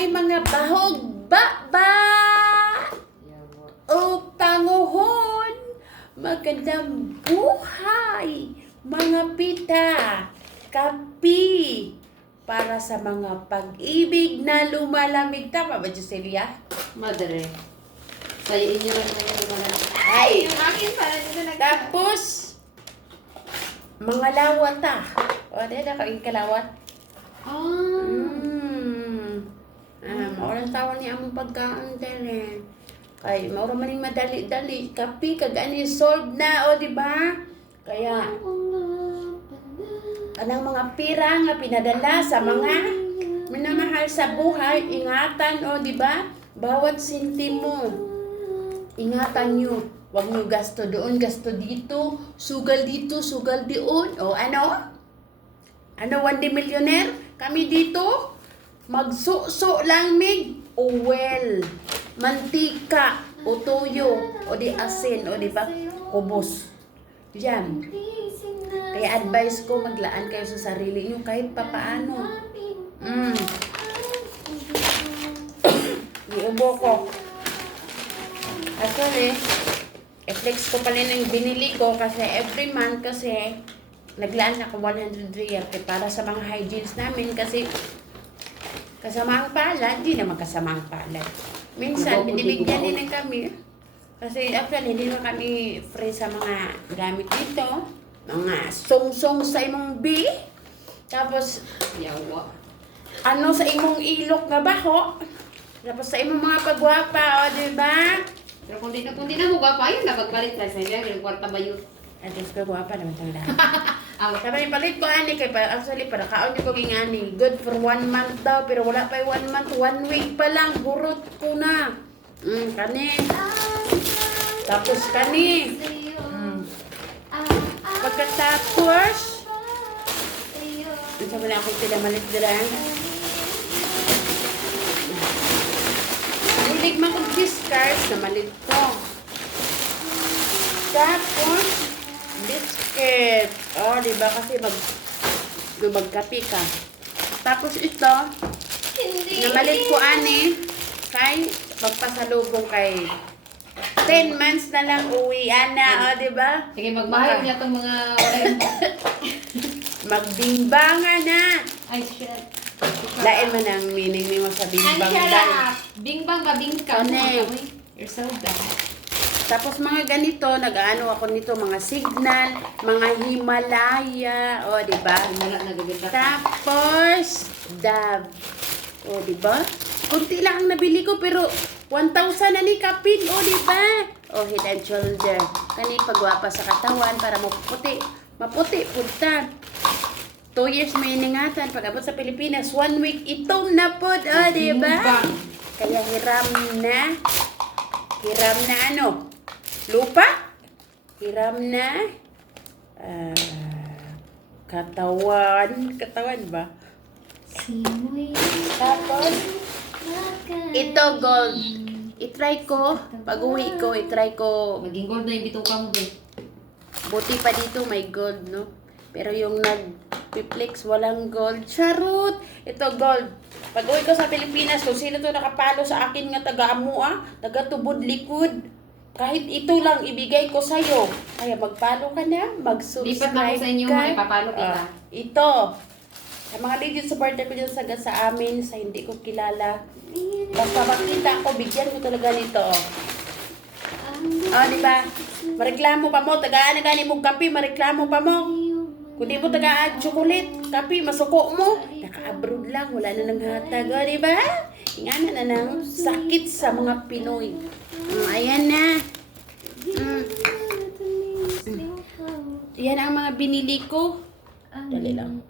may mga bahog baba o panguhon. Magandang buhay, mga pita, kapi, para sa mga pag-ibig na lumalamig. Tama ba, Joselia? Madre. Kaya inyo lang na mga... Ay! Yung akin pala dito nag... Tapos, mga lawat ah. O, di na kain kalawat. Ah. Maurang tawa ni among pagkaan dere. Kay maura maning madali-dali kapi kag ani solved na o di ba? Kaya kanang mga pira nga pinadala sa mga minamahal sa buhay, ingatan o di ba? Bawat sentimo. Ingatan nyo. Huwag nyo gasto doon, gasto dito, sugal dito, sugal doon. O ano? Ano, one day millionaire? Kami dito, magsuso lang mig oil, mantika, o toyo, o di asin, o di ba? Kubos. Yan. Kaya advice ko, maglaan kayo sa sarili nyo kahit papaano. Mm. Iubo ko. Actually, i-flex ko pala yung binili ko kasi every month kasi naglaan ako 100 real para sa mga hygienes namin kasi kasamaang palad, di naman kasamaang palad. Minsan, binibigyan din kami. Kasi actually, hindi naman kami free sa mga gamit dito. Mga song-song sa imong B. Tapos, Yawa. ano sa imong ilok nga baho. Tapos sa imong mga pagwapa, o, di ba? Pero kung di na, kung di na mo gapa, yun na pagpalit lang sa inyo. Yung kwarta ba yun? At least ko gwapa naman tanda. Ah, Sabi ni palit ko ani kay pa actually para kaon ko ging ani. Good for one month daw pero wala pa one month, one week pa lang burot ko na. Mm, kani. Tapos kani. Mm. Pagkatapos, isa mo na ako sila malit dira. Hilig man kong discards na malit ko. Tapos, biscuit. Oh, di ba? Kasi mag lumagkapi ka. Tapos ito, namalit ko ani kay magpasalubong kay 10 months na lang uwi ana, oh, di ba? Sige, magbahay niya itong mga... Magbimbangan na. Ay, shit. Lain man ang meaning ni mo sa Ay, bimbang. shut dahil- up! Bingbang ba bingka? Ano eh? You're so bad. Tapos mga ganito, nag-ano ako nito, mga signal, mga Himalaya, o, di ba? Tapos, Dove. O, di ba? Kunti lang ang nabili ko, pero 1,000 na ni kapin, o, di ba? O, head and shoulder. Kani pagwapa sa katawan para maputi. Maputi, punta. Two years may iningatan. Pag abot sa Pilipinas, one week, itom na po, o, di ba? Kaya hiram na. Hiram na ano? Lupa? Hiram na. ah, katawan. Katawan ba? Tapos, ito gold. I-try ko. Pag uwi ko, i-try ko. Maging gold na yung bituka mo, be. Buti pa dito may gold, no? Pero yung nag-piplex, walang gold. Charot! Ito gold. Pag uwi ko sa Pilipinas, kung sino to nakapalo sa akin nga taga-amo ah, taga-tubod likod. Kahit ito lang ibigay ko sa'yo. Kaya magpalo ka na, mag-subscribe Lipat na ako sa inyo, ka. ipapalo kita. Ah, ito. Sa mga legit supporter ko dyan sa, sa amin, sa hindi ko kilala. Basta makita ko, bigyan ko talaga nito. oh. Oh, di ba? Mareklamo pa mo, tagaan na gani mong kape, mareklamo pa mo. Kung di mo tagaan chocolate, kape, masuko mo. Naka-abroad lang, wala na nang hatag, oh, di ba? Ingana na ng sakit sa mga Pinoy. Mm, ayan na. Yan ang mga binili ko. Dali lang.